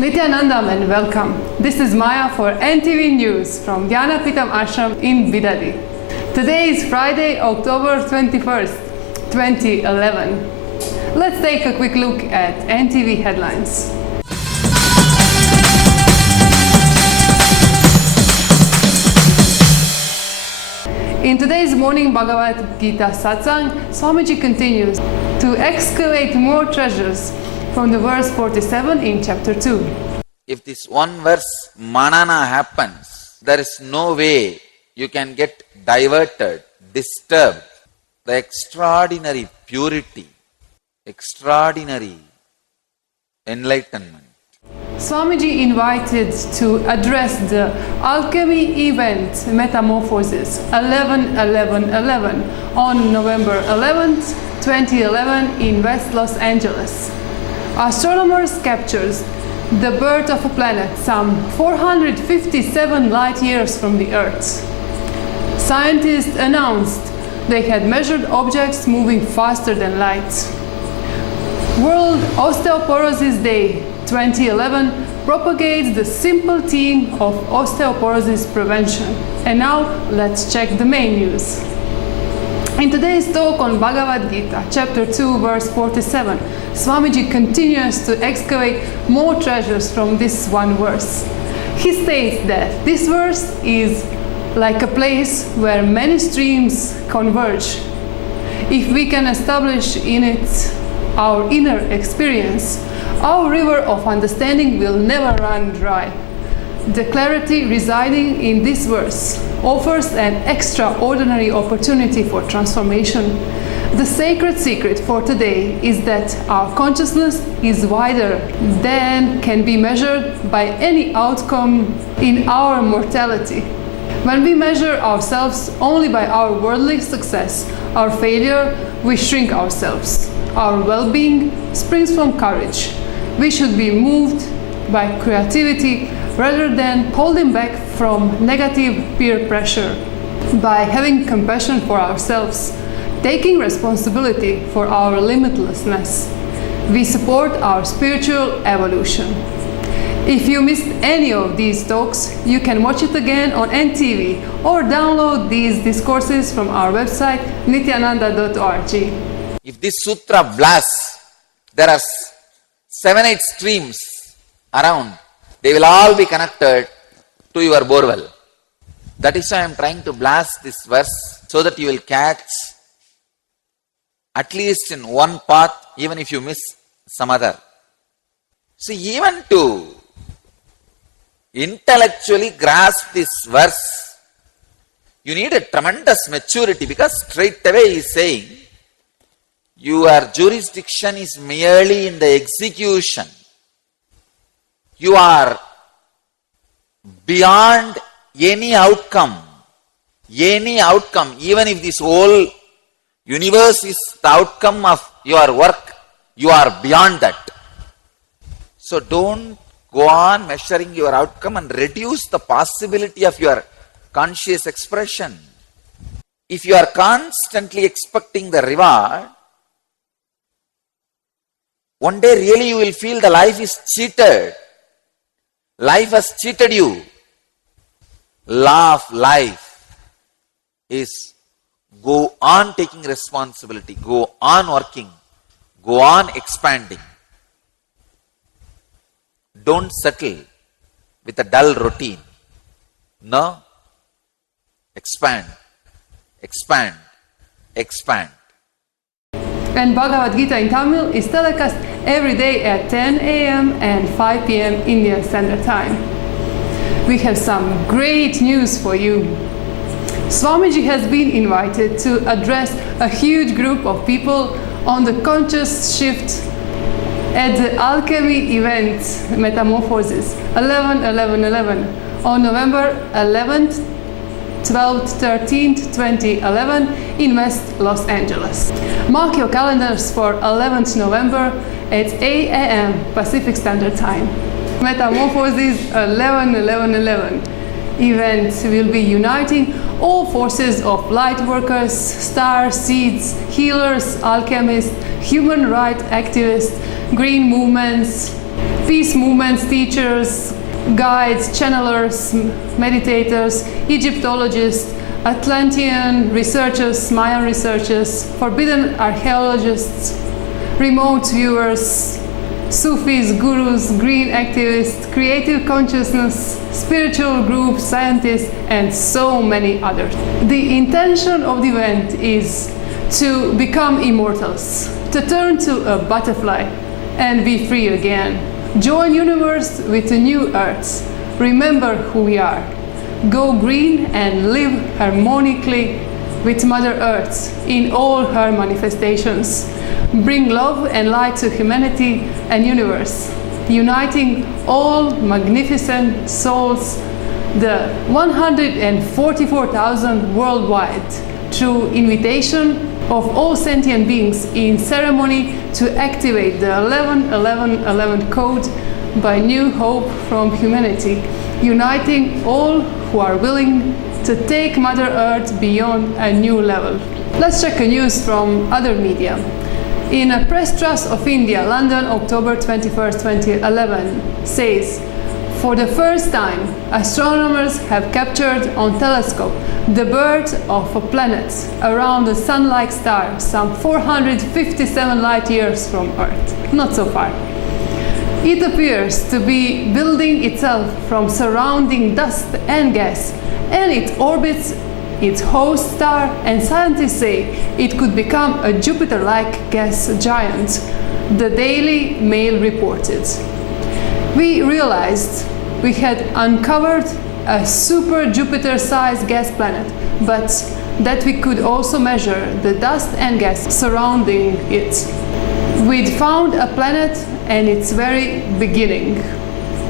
Nithyananda and welcome. This is Maya for eNNews from Dhyanapitham Ashram in Bidadi. Today is Friday, October 21st, 2011. Let's take a quick look at NTV headlines. In today's morning Bhagavad Gita Satsang, Swamiji continues to excavate more treasures from the verse 47 in chapter 2. If this one verse manana happens, there is no way you can get diverted, disturbed. The extraordinary purity, extraordinary enlightenment. Swamiji invited to address the Alchemy Event Metamorphosis 11-11-11 on November 11th, 2011 in West Los Angeles. Astronomers captures the birth of a planet some 457 light years from the Earth. Scientists announced they had measured objects moving faster than light. World Osteoporosis Day 2011 propagates the simple theme of osteoporosis prevention. And now let's check the main news. In today's talk on Bhagavad Gita, chapter 2, verse 47, Swamiji continues to excavate more treasures from this one verse. He states that this verse is like a place where many streams converge. If we can establish in it our inner experience, our river of understanding will never run dry. The clarity residing in this verse offers an extraordinary opportunity for transformation. The sacred secret for today is that our consciousness is wider than can be measured by any outcome in our mortality. When we measure ourselves only by our worldly success, our failure, we shrink ourselves. Our well-being springs from courage. We should be moved by creativity rather than holding back from negative peer pressure. By having compassion for ourselves, taking responsibility for our limitlessness, we support our spiritual evolution. If you missed any of these talks, you can watch it again on NTV or download these discourses from our website nithyananda.org. If this sutra blasts, there are 7-8 streams around. They will all be connected to your borewell. That is why I am trying to blast this verse so that you will catch at least in one path, even if you miss some other. See, even to intellectually grasp this verse, you need a tremendous maturity, because straight away he is saying, your jurisdiction is merely in the execution. You are beyond any outcome, even if this whole universe is the outcome of your work, you are beyond that. So don't go on measuring your outcome and reduce the possibility of your conscious expression. If you are constantly expecting the reward, one day really you will feel the life is cheated. Life has cheated you. Law of life is go on taking responsibility, go on working, go on expanding. Don't settle with a dull routine. No. Expand, expand, expand. And Bhagavad Gita in Tamil is telecast every day at 10 a.m. and 5 p.m. Indian Standard Time. We have some great news for you. Swamiji has been invited to address a huge group of people on the conscious shift at the Alchemy Event Metamorphosis 11-11-11 on November 11th, 12th, 13th, 2011 in West Los Angeles. Mark your calendars for 11th November at 8 a.m. Pacific Standard Time. Metamorphosis 11-11-11 event will be uniting all forces of light workers, star seeds, healers, alchemists, human rights activists, green movements, peace movements teachers, guides, channelers, meditators, Egyptologists, Atlantean researchers, Mayan researchers, forbidden archaeologists, remote viewers, Sufis, gurus, green activists, creative consciousness, spiritual groups, scientists, and so many others. The intention of the event is to become immortals, to turn to a butterfly and be free again. Join universe with a new earth. Remember who we are. Go green and live harmonically with Mother Earth in all her manifestations. Bring love and light to humanity and universe, uniting all magnificent souls, the 144,000 worldwide, through invitation of all sentient beings in ceremony to activate the 11-11-11 code by new hope from humanity, uniting all who are willing to take Mother Earth beyond a new level. Let's check a news from other media. In a Press Trust of India, London, October 21st, 2011, says, for the first time, astronomers have captured on telescope the birth of a planet around a sun-like star, some 457 light years from Earth. Not so far. It appears to be building itself from surrounding dust and gas, and it orbits its host star, and scientists say it could become a Jupiter-like gas giant, the Daily Mail reported. We realized we had uncovered a super Jupiter-sized gas planet, but that we could also measure the dust and gas surrounding it. We'd found a planet and its very beginning,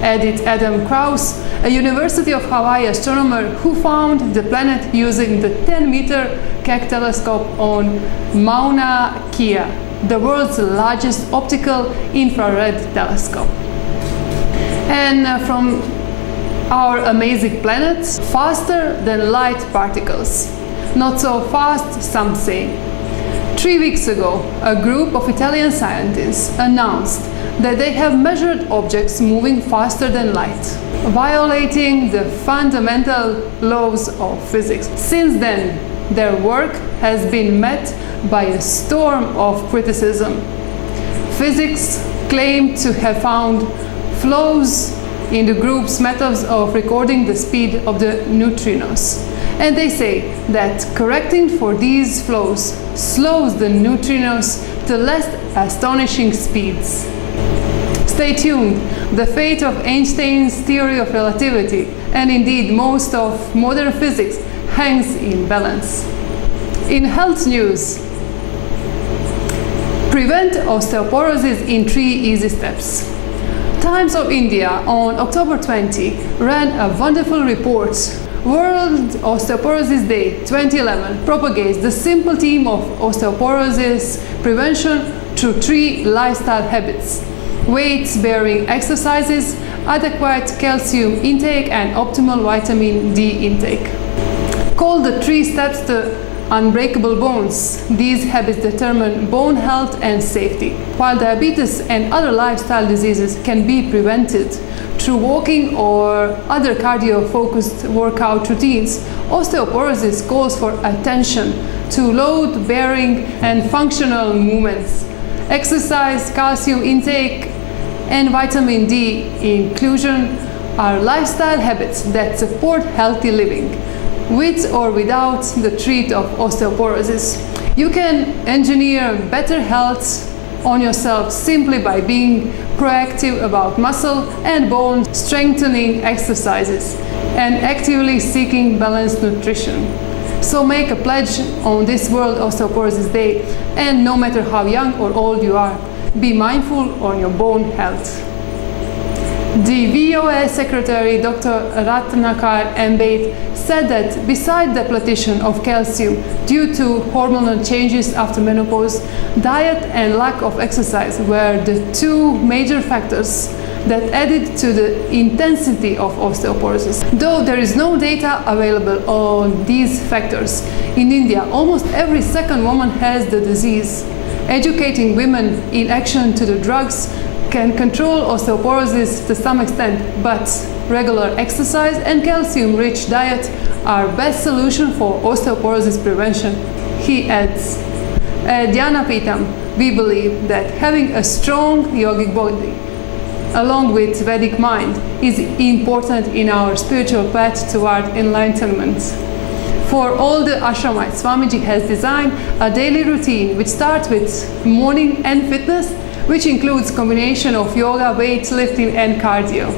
added Adam Krauss, a University of Hawaii astronomer who found the planet using the 10-meter Keck telescope on Mauna Kea, the world's largest optical infrared telescope. And from our amazing planet, faster than light particles. Not so fast, some say. 3 weeks ago, a group of Italian scientists announced that they have measured objects moving faster than light, violating the fundamental laws of physics. Since then, their work has been met by a storm of criticism. Physics claim to have found flaws in the group's methods of recording the speed of the neutrinos. And they say that correcting for these flaws slows the neutrinos to less astonishing speeds. Stay tuned. The fate of Einstein's theory of relativity, and indeed most of modern physics, hangs in balance. In health news, prevent osteoporosis in 3 easy steps. Times of India on October 20 ran a wonderful report. World Osteoporosis Day 2011 propagates the simple theme of osteoporosis prevention through 3 lifestyle habits: weight-bearing exercises, adequate calcium intake, and optimal vitamin D intake. Called the 3 steps to unbreakable bones, these habits determine bone health and safety. While diabetes and other lifestyle diseases can be prevented through walking or other cardio-focused workout routines, osteoporosis calls for attention to load-bearing and functional movements. Exercise, calcium intake, and vitamin D inclusion are lifestyle habits that support healthy living, with or without the treat of osteoporosis. You can engineer better health on yourself simply by being proactive about muscle and bone strengthening exercises and actively seeking balanced nutrition. So make a pledge on this World Osteoporosis Day, and no matter how young or old you are, be mindful on your bone health. The VOA Secretary Dr. Ratnakar Ambate said that beside depletion of calcium due to hormonal changes after menopause, diet and lack of exercise were the 2 major factors that added to the intensity of osteoporosis. Though there is no data available on these factors, in India almost every second woman has the disease. Educating women in action to the drugs can control osteoporosis to some extent, but regular exercise and calcium-rich diet are best solution for osteoporosis prevention. He adds, at Dhyanapitam, we believe that having a strong yogic body along with Vedic mind is important in our spiritual path toward enlightenment. For all the ashramites, Swamiji has designed a daily routine which starts with morning and fitness, which includes combination of yoga, weightlifting and cardio.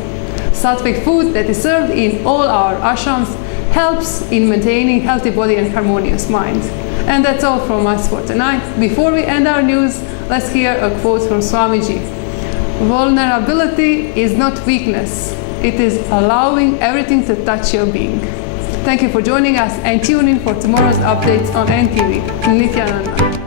Sattvic food that is served in all our ashrams helps in maintaining healthy body and harmonious mind. And that's all from us for tonight. Before we end our news, let's hear a quote from Swamiji. Vulnerability is not weakness. It is allowing everything to touch your being. Thank you for joining us and tune in for tomorrow's updates on NTV. Nithyananda.